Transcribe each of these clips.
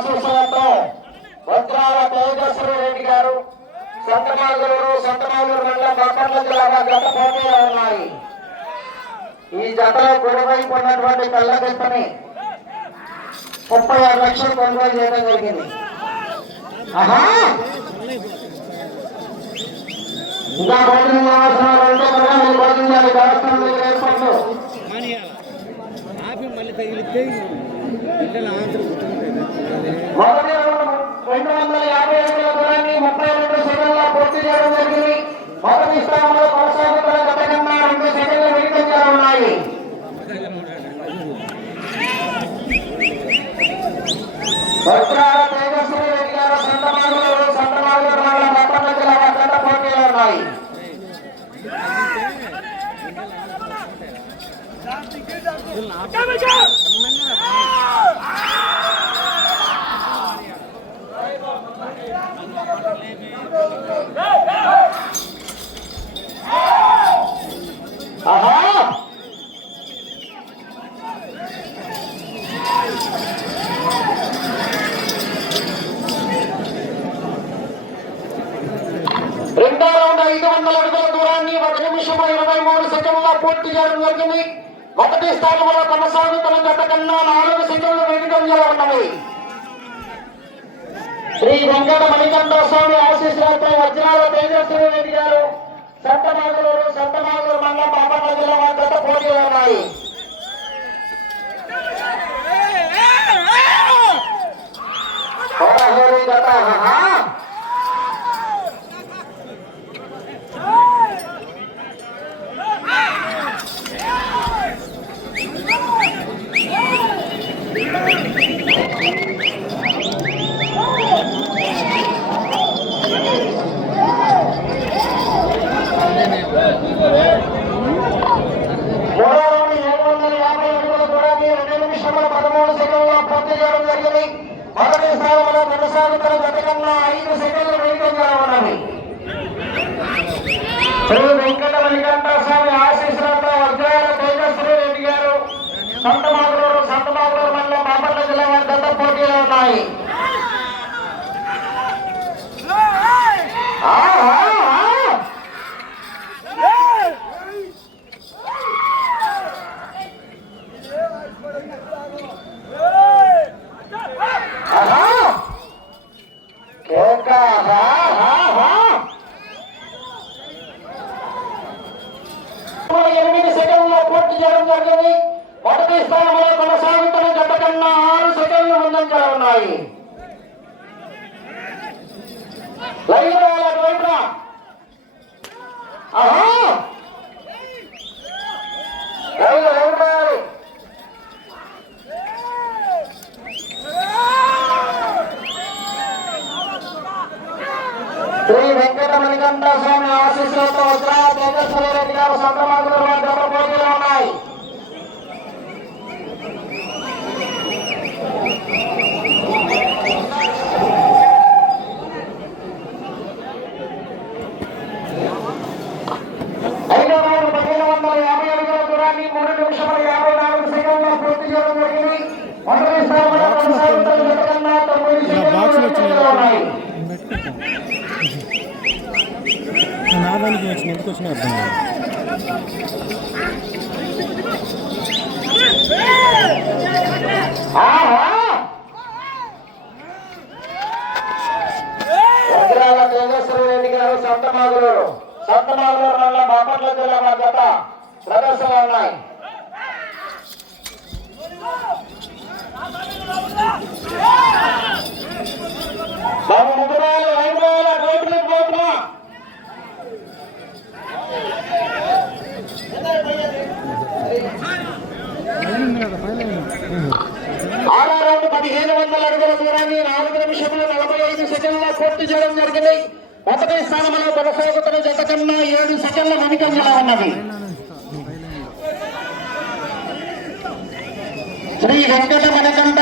ఆశీస్సులతో వజ్రాల తేజస్వరి రెడ్డి గారు సంతమాగులూరు సంతమాగులూరు మండలం బాపట్ల జిల్లాగా గత పోటీలో ఉన్నాయి. ఈ జతలో కుడివైపు ఉన్నటువంటి తెల్లగెప్పని ముప్పై ఆరు లక్షలు కొనుగోలు చేయడం జరిగింది. ఆహా! ఇంకా భోజనం అవసరాలు ఉంటే కూడా మీరు భోజనాలు దేవస్థానం దగ్గర ఏర్పాట్లు మళ్ళీ తగిలితే పిల్లల ఆన్సర్ గుర్తుంటుంది మొదటి రెండు వందల యాభై అడుగుల దూరాన్ని ముప్పై రెండు సెకండ్ల పూర్తి చేయడం జరిగింది. మొదటి స్థానంలో కొనసాగుతున్న గత కన్నా రెండు సెకండ్ల వెనుకంగా ఉన్నాయి వజ్రాల తేజస్వి రెడ్డి గారు సంతమాగులు సంతమాగులు మండలం పట్టణ జిల్లా గత పోటీలో ఉన్నాయి ఆహా రెండో రౌండ్ ఐదు వందల అడుగుల దూరాన్ని ఒక నిమిషం ఇరవై మూడు సెకండ్ల పూర్తి చేయడం జరిగింది మొదటి స్థానంలో కొనసాగుతున్న గత కన్నా నాలుగు సెకండ్లు వెనుకంజలో ఉన్నవి శ్రీ వెంకట మణికంఠ స్వామి ఆశీస్సులతో వజ్రాల తేజస్వి రెడ్డి గారు సంతమాగులూరు సంతమాగులూరు మండలం బాపట్ల జిల్లా వారి గత పోటీలో ఉన్నాయి హోరాహోరీ గత ఆహా. మూడో రౌండ్ ఏడు వందల యాభై అడుగుల దూరాన్ని రెండు నిమిషముల పదమూడు సెకండ్ల పూర్తి చేయడం జరిగింది మొదటి స్థానంలో కొనసాగుతున్న గత కన్నా ఐదు సెకండ్లు వేగంగా ఉన్నది శ్రీ వెంకట మణికంఠ స్వామి ఆశీస్సులతో వజ్రాల తేజస్వి రెడ్డి గారు సంతమాగులూరు సంతమాగులూరు మండలం బాపట్ల జిల్లా వారి గత పోటీలో ఉన్నాయి ఆ, ఆ, ఆ. ఆహా! కేక, ఆహా, ఆహా! మన ఎనిమిది సెకండ్లో పూర్తి చేయడం జరిగింది మొదటి స్థానంలో కొనసాగుతున్న గత కన్నా ఆరు సెకండ్లు ముందంజలో ఉన్నాయి లైన్ వాళ్ళ అటువైపున ఆహా లైన్ లైన్ రావాలి శ్రీ వెంకట మణికంఠ స్వామి ఆశీస్సులతో వజ్రా తేజస్వరి రెడ్డి గారు సంక్రమాకులు గత పోటీలో ఉన్నాయి ఐదో రౌండ్ పదిహేను వందల యాభై అడుగుల దూరాన్ని మూడు నిమిషముల యాభై నాలుగు సెకండ్ల పూర్తి చేయడం జరిగింది మొదటి స్థానంలో కొనసాగుతున్న గత కన్నా తొమ్మిది సెకండ్లు వెనుకంజలో ఉన్నాయి నా దానికి ఎందుకు వచ్చినా అర్థం కాదు సంతమాగులూరు సంతమాగులూరు మండలం బాపట్ల జిల్లా మా గత ప్రదర్శనలు ఉన్నాయి. బాబు ముగ్గురాలు ఐదు వేల కోట్ల పోతున్నా. ఆరో రౌండ్ పదిహేను వందల అడుగుల దూరాన్ని నాలుగు నిమిషంలో నలభై ఐదు సెకండ్ల పూర్తి చేయడం జరిగింది. మొదటి స్థానంలో కొనసాగుతున్న జత కన్నా ఏడు సెకండ్ల వెనుకంజలో ఉన్నది. శ్రీ వెంకట మణికంఠ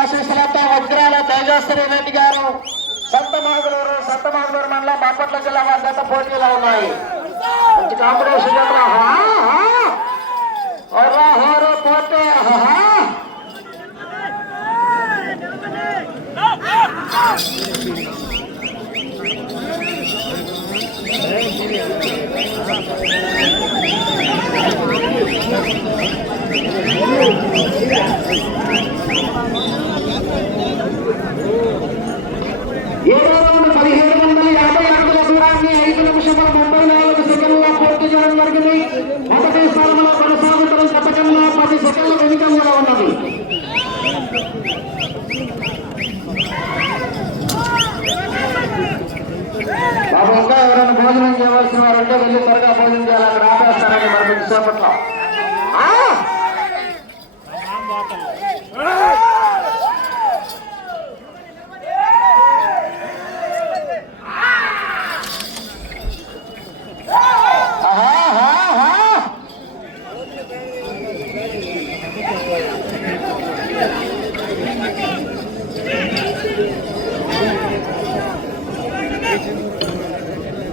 ఆశీస్సులతో వజ్రాల తేజస్వరి రెడ్డి గారు సంతమాగులూరు సంతమాగులూరు మండలం బాపట్ల జిల్లా వారి గత పోటీలో ఉన్నాయి. మంచి కాంపిటీషన్ జతలు. ఆహా, ఆహా. ఓరా, హోరు, పోతే, ఆహా. ఏడో రౌండ్ పదిహేడు వందల యాభై అడుగుల దూరాన్ని ఐదు నిమిషముల ముప్పై నాలుగు సెకండ్ల పూర్తి చేయడం జరిగింది మొదటి స్థానంలో కొనసాగుతున్న శతకంలో వెనుక కూడా ఉన్నది. బాబు ఇంకా ఎవరైనా భోజనం చేయవలసిన వారంటే వెళ్ళి త్వరగా భోజనం చేయాలని ఆపేస్తారని మరి కొద్దిసేపట్లో ఆ! ఆహా, ఆహా, ఆహా.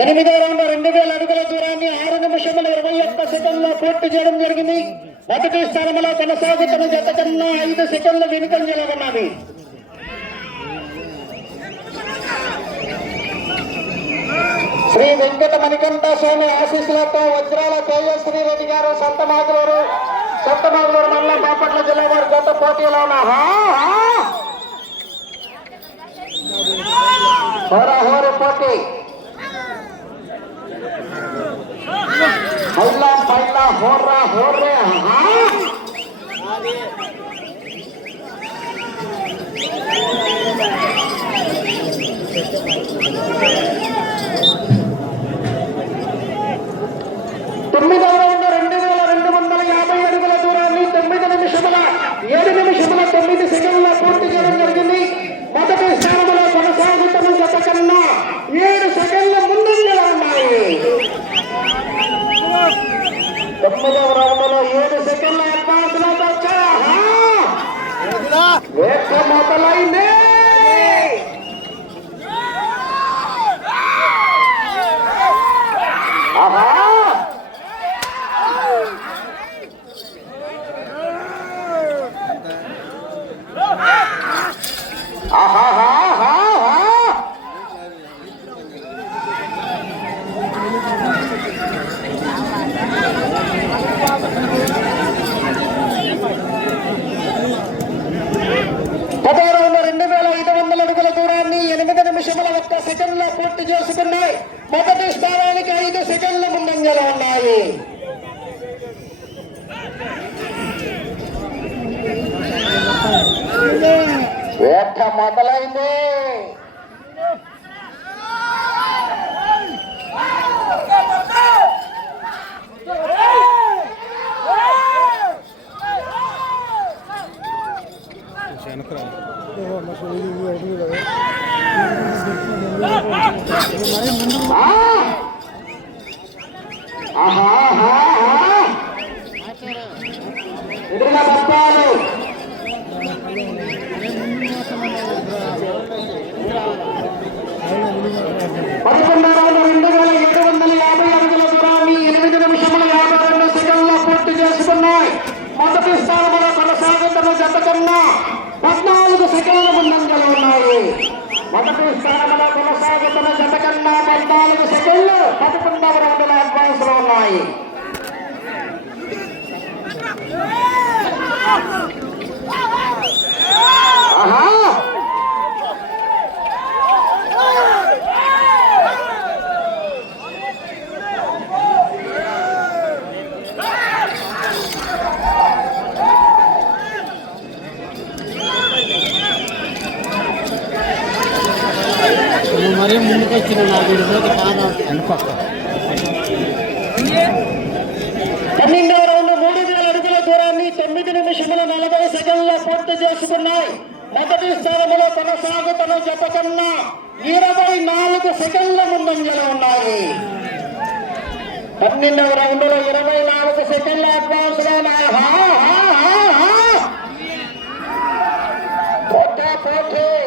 ఎనిమిదో రౌండ్ రెండు వేల అడుగుల దూరాన్ని ఆరు నిమిషముల ఇరవై ఒక్క సెకండ్లో పూర్తి చేయడం జరిగింది మొదటి స్థానంలో కొనసాగుతున్న జత కన్నా ఐదు సెకండ్ల వెనుకంజలో ఉన్నది శ్రీ వెంకట మణికంఠ స్వామి ఆశీస్సులతో వజ్రాల తేజస్వి రెడ్డి గారు సొంత మాగులూరు సొంత మాగులూరు మండలం బాపట్ల జిల్లా వారి గత పోటీలో ఉన్న. పోటీ. హైలా పైలా హోర్రా హోర్రే హా. రౌండ్ రెండు వేల రెండు వందల యాభై అడుగుల దూరాన్ని తొమ్మిది నిమిషముల ఏడు నిమిషముల తొమ్మిది సెకండ్ల పూర్తి చేయడం జరిగింది మొదటి స్థానంలో కొనసాగుతున్న గత కన్నా ఏడు సెకండ్ ముందంజలో ఉన్నాయి తొమ్మిదవ రౌండ్లో ఏడు సెకండ్ల అడ్వాన్స్ వేట మొదలైంది ఆహా ఆహాహాహాహా. పదో రౌండ్ రెండు వేల ఐదు వందల అడుగుల దూరాన్ని ఎనిమిది నిమిషముల ఒక్క సెకండ్లో పూర్తి చేసుకున్నాయి మొదటి స్థానానికి ఐదు సెకండ్ల ముందంజలో ఉన్నాయి వేట మొదలైంది వెనకరా ఆ! ఆహాహాహా. ఎదురుగా బస్తాలు పదకొండు రోజులు రెండు వేల ఏడు వందల యాభై అడుగుల దూరాన్ని ఎనిమిది నిమిషముల యాభై రెండు సెకండ్ల పూర్తి చేసుకున్నాయి మొదటి స్థానంలో కొనసాగుతున్న జత కన్నా పద్నాలుగు సెకండ్ల ముందంజలు ఉన్నాయి మొదటి స్థానంలో కొనసాగుతున్న జత కన్నా పద్నాలుగు సెకండ్లు పదకొండవ రౌండ్ల అడ్వాన్స్లో ఉన్నాయి. వచ్చిన పన్నెండవ రౌండ్ మూడు వేల అడుగుల దూరాన్ని తొమ్మిది నిమిషముల నలభై సెకండ్ల పూర్తి చేసుకున్నాయి. మొదటి స్థానంలో కొనసాగుతున్న జత కన్నా ఇరవై నాలుగు సెకండ్ల ముందంజలో ఉన్నాయి. పన్నెండవ రౌండ్లో ఇరవై నాలుగు సెకండ్ల అడ్వాన్స్లో ఉన్నాయి. హా, హా, హా, పోటీ పోటీ.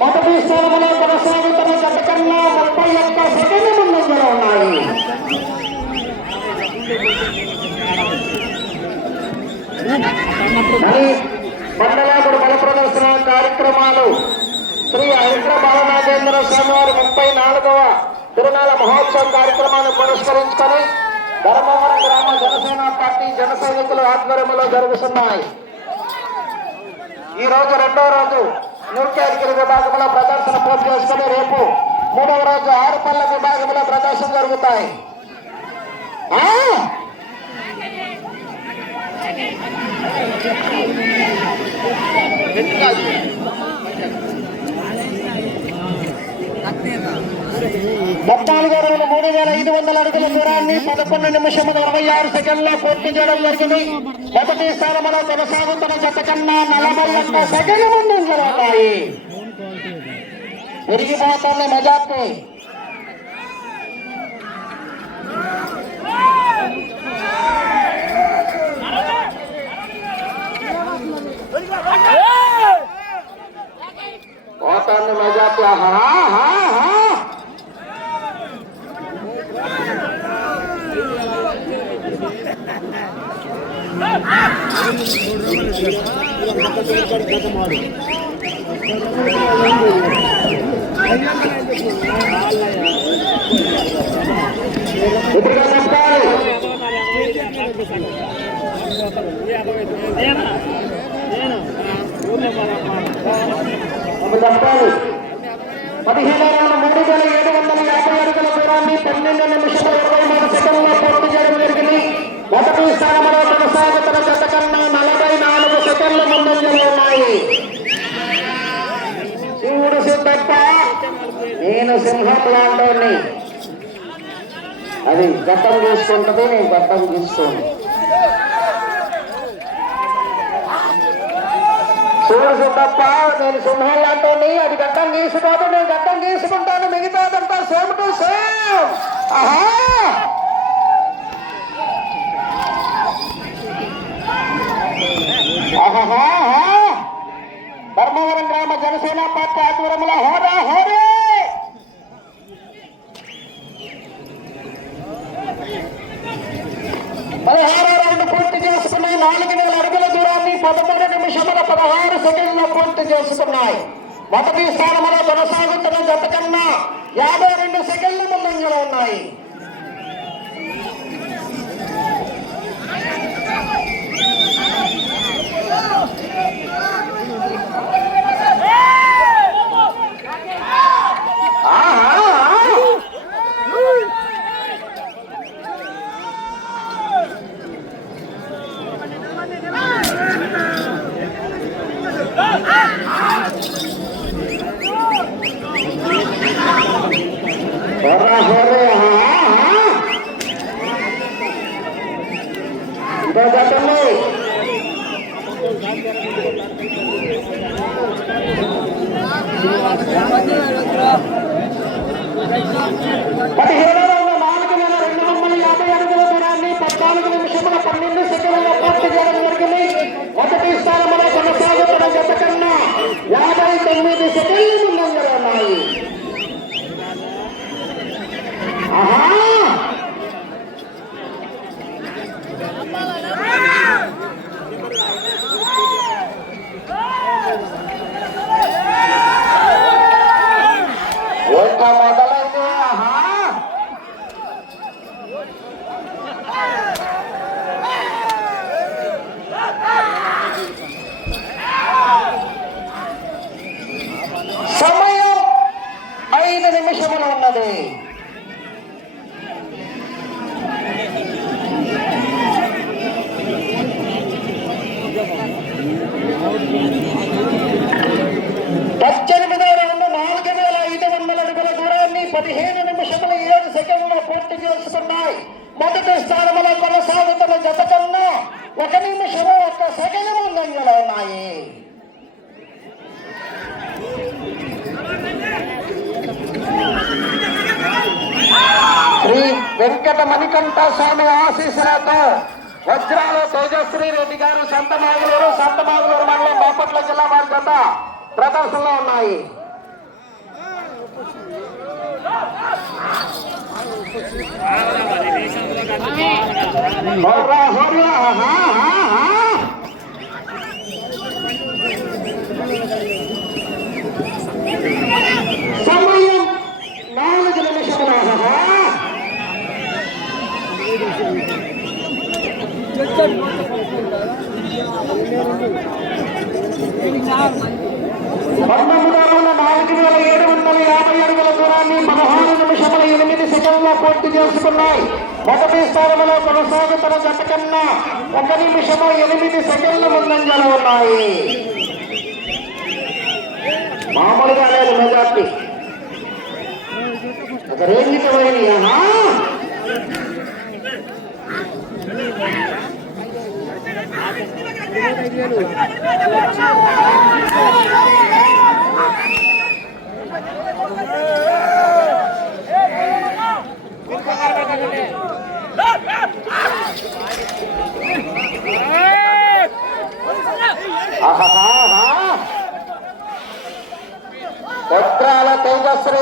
మొదటి స్థానంలో కొనసాగుతున్న గతకన్నా ముప్పై ఒక్క మండలాపుడు బల ప్రదర్శన కార్యక్రమాలు శ్రీ హైదరాబాద్ నాగేంద్ర స్వామి వారి ముప్పై నాలుగవ తిరునాల మహోత్సవ కార్యక్రమాన్ని పురస్కరించుకొని ధర్మవరం గ్రామ జనసేన పార్టీ జన సైనికుల ఆధ్వర్యంలో జరుగుతున్నాయి. ఈ రోజు రెండో రోజు నృత్యాధికారి విభాగంలో ప్రదర్శన పూర్తి చేసుకుని రేపు మూడవ రోజు ఆరు విభాగంలో ప్రదర్శన జరుగుతాయి. పద్నాలుగు అరవై మూడు వేల ఐదు వందల అడుగుల దూరాన్ని పదకొండు నిమిషముల ఇరవై ఆరు సెకండ్లో పూర్తి చేయడం జరిగింది మొదటి స్థానంలో కొనసాగుతున్న జత కన్నా నలభై ఒక్క సెకండ్ల ముందు ఉన్నాయి ఫోన్ మెజార్టీ Yeah! పోతాను మెజార్టీ ఆహా చెప్పాలి. ఒక పదిహేను వేల మూడు వేల ఏడు వందల యాభై అడుగుల దూరాన్ని పన్నెండు నిమిషాల ఇరవై మూడు సెకండ్లో పూర్తి చేయడం జరిగింది. మొదటి స్థానంలో కొనసాగుతున్న గత కన్నా నలభై నాలుగు సెకండ్ల ముందంజలో ఉన్నాయి. శివుడు సిద్ధప్ప నేను సింహం లాంటి అది గతం తీసుకుంటది నేను గతం తీసుకోను చూడు సుబ్బప్ప నేను సింహం లాంటి అది గడ్డం గీసుకోదు నేను గడ్డం గీసుకుంటాను మిగతాదంతా సేమ్ టు సేమ్. ఆహా! ధర్మవరం గ్రామ జనసేన పార్టీ ఆధ్వర్యంలో హోదా హోరే పదహారో రౌండ్ పూర్తి చేసుకున్నాయి నాలుగు వేల అడుగు పదమూడు నిమిషముల పదహారు సెకండ్లు పూర్తి చేసుకున్నాయి. మొదటి స్థానంలో కొనసాగుతున్న జత కన్నా యాభై రెండు సెకండ్లు ముందంజలో ఉన్నాయి. ఇదో చెప్పండి పదిహేడు వందల నాలుగు వేల రెండు వందల యాభై అడుగుల దూరాన్ని పద్నాలుగు నిమిషముల పన్నెండు సెకండ్ల పూర్తి చేయడం జరిగింది. మొదటి స్థానంలో కొనసాగుతున్న జత కన్నా యాభై తొమ్మిది సెకండ్లు ముందంజలో ఉన్నాయి. ఆహా ఓట మొదలైంది ఆహా సమయం ఐదు నిమిషములు ఉన్నది పద్దెనిమిదో రౌండ్ నాలుగు వేల ఐదు వందల అడుగుల దూరాన్ని పదిహేను నిమిషముల ఏడు సెకండ్లు పూర్తి చేసుకున్నాయి మొదటి స్థానంలో కొనసాగుతున్న జత కన్నా ఒక నిమిషము ఒక సెకండ్ ముందంజలో ఉన్నాయి. శ్రీ వెంకట మణికంఠ స్వామి ఆశీస్సులతో వజ్రాల తేజశ్రీ రెడ్డి గారు సంతమాగులూరు సంతమాగులూరు మండలం బాపట్ల జిల్లా వారి జత ప్రదర్శనలో ఉన్నాయి. హోర్రా, హోర్రా, హా హా హా. సమయం నాలుగు నిమిషములు ఆహా. పంతొమ్మిది వందల నాలుగు వేల ఏడు వందల యాభై అడుగుల దూరాన్ని పదహారు నిమిషముల ఎనిమిది సెకండ్ల పూర్తి మొదటి స్థానంలో కొనసాగుతున్న జత కన్నా ఒక నిమిషము ఎనిమిది సెకండ్ల ముందంజలు ఉన్నాయి. మామూలుగా లేదు మెజార్టీ. ఒక రేంజ్కి ఐదు వేలు. ఆహాహా. ఉత్రాల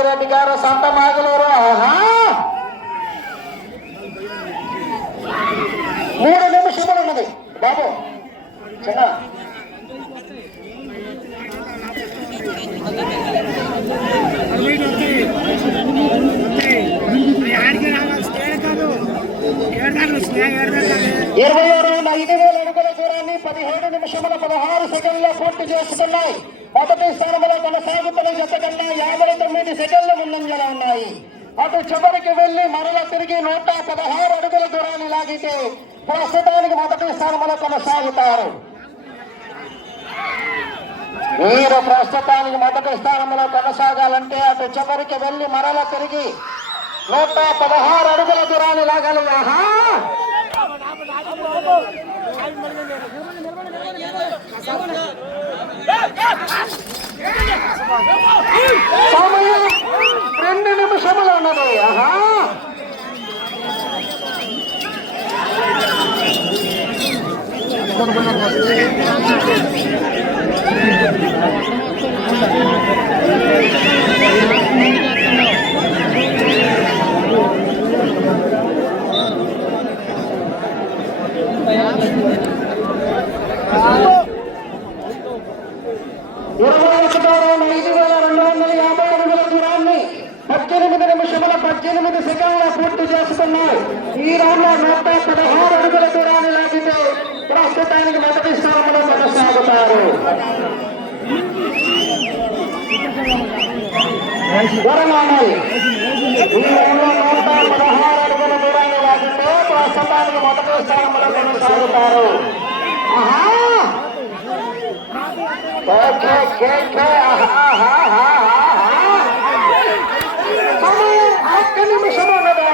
రెడ్డి గారు సంత మాగులూరు. ఆహా. మూడు నిమిషములు ఉన్నది. బాబు చిన్న ఇరవై రౌండ్ ఐదు వేల అడుగుల దూరాన్ని పదిహేడు నిమిషముల పదహారు సెకండ్ల పూర్తి చేసుకున్నాయి మొదటి స్థానంలో కొనసాగుతున్న జత కన్నా యాభై తొమ్మిది సెకండ్ల ముందంజల ఉన్నాయి. అటు చివరికి వెళ్ళి మరల తిరిగి నూట పదహారు అడుగుల దూరాన్ని లాగితే ప్రస్తుతానికి మొదటి స్థానంలో కొనసాగుతారు. మీరు ప్రస్తుతానికి మొదటి స్థానంలో కొనసాగాలంటే అటు చివరికి వెళ్ళి మరల తిరిగి నూట పదహారు అడుగుల దూరాన్ని లాగాలి. ఆహా! సమయం రెండు నిమిషములు ఉన్నది ఆహా ఇరవై ఒకటో రౌండ్ ఐదు వేల రెండు వందల యాభై అడుగుల దూరాన్ని పద్దెనిమిది నిమిషముల పద్దెనిమిది సెకండ్ల పూర్తి చేసుకున్నాయి ఈ రౌండ్లో నూట పదహారు అడుగుల దూరాన్ని లాగితే ప్రస్తుతానికి మొదటి స్థానంలో కొనసాగుతారు. వరమానాలి ఈ రౌండ్లో నూట పదహారు ప్రస్తుతానికి మొదటి స్థానంలో కొనసాగుతారు. ఓకే ఓకే సమయం ఒక్క నిమిషం ఉన్నది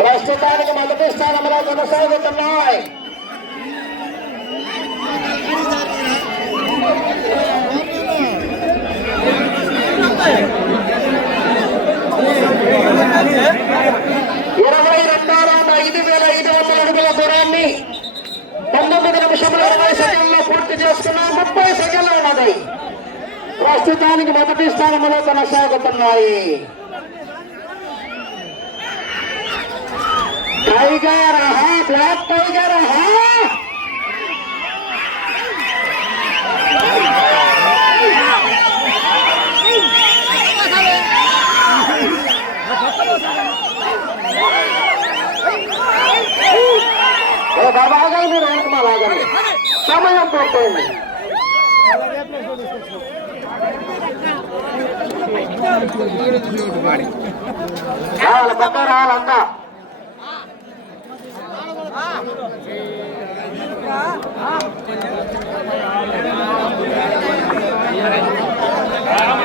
ప్రస్తుతానికి మొదటి స్థానంలో కొనసాగుతున్నాయి. ఇరవై రెండు రౌండ్ ఐదు వేల ఐదు వందల అడుగుల దూరాన్ని పంతొమ్మిది నిమిషంలో ఇరవై సెకండ్లో పూర్తి చేసుకున్న ముప్పై సెకండ్లు ఉన్నది. ప్రస్తుతానికి మొదటి స్థానంలో కొనసాగుతున్నాయి. టైగర్ ఆహా బ్లాక్ టైగర్ ఆహా ఆగండి మీరు వెనక మా లాగండి సమయం పూర్తయింది రావాలి పక్క రావాలంతా ఆ